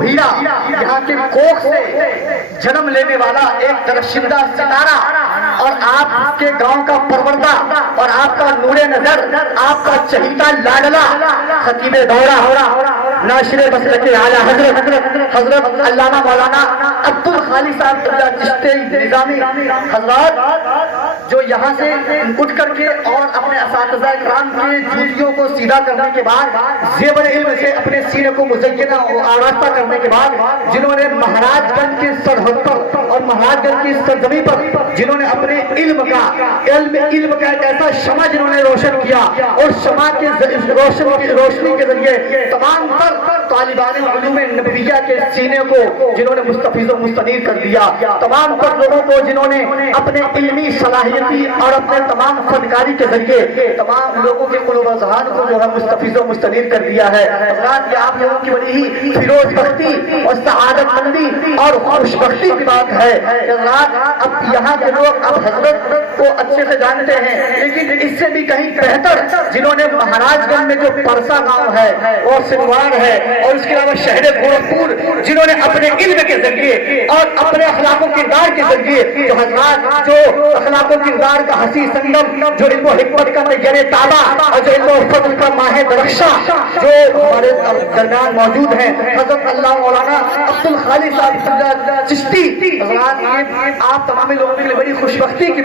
हीरा, यहाँ के कोख से जन्म लेने वाला एक दरशिंदा सितारा, और आपके गांव का परवरदा और आपका नूरे नजर, आपका चहीता लाडला खतीबे दौरा नाशिरे मसलके आला हजरत अल्लामा मौलाना अब्दुल खालिक साहब चिश्ती निजामी हजरत, जो यहाँ से उठ करके और अपने असातिज़ा इकराम के जूतियों को सीधा करने के बाद, ज़ेवर इल्म से अपने सीने को मुज़य्यना और आरास्ता करने के बाद, जिन्होंने महाराजगंज के सरहद पर और महाराजगंज की सरजमी पर जिन्होंने अपने इल्म का एक ऐसा शमा जिन्होंने रोशन किया, और शमा के रोशनी के जरिए तमाम तर तालिबान उलूम नबविया के सीने को जिन्होंने मुस्तफीज़ और मुस्तनीर कर दिया, तमाम तर लोगों को जिन्होंने अपने इल्मी सलाहियती और अपने तमाम फनकारी के जरिए तमाम लोगों के क़ुलूब और ज़हान को जो है मुस्तफीज़ और मुस्तनीर कर दिया है। हज़रात, ये आप लोगों की बड़ी ही फिरोज बख्ती और सआदत मंदी और खुशबख्ती की बात है। हज़रात, अब यहाँ के लोग अब हजरत को अच्छे से जानते हैं, लेकिन इससे भी कहीं बेहतर जिन्होंने महाराजगंज में जो परसा गांव है और सिलवार है और उसके अलावा शहर गोरखपुर, जिन्होंने अपने इल्म के जरिए और अपने अखलाक और किरदार के जरिए जो हजरात जो अखलाक और किरदार का हसी संगम, जो इल्म और हिकमत का मजरे ताबा और जो इल्म और फज़ल का माहे दरख्शा जो हमारे दरमियान मौजूद हैं, हजरत अल्लामा मौलाना अब्दुल खालिक साहब चिश्ती, आप तमाम लोगों के लिए बड़ी खुशबख्ती की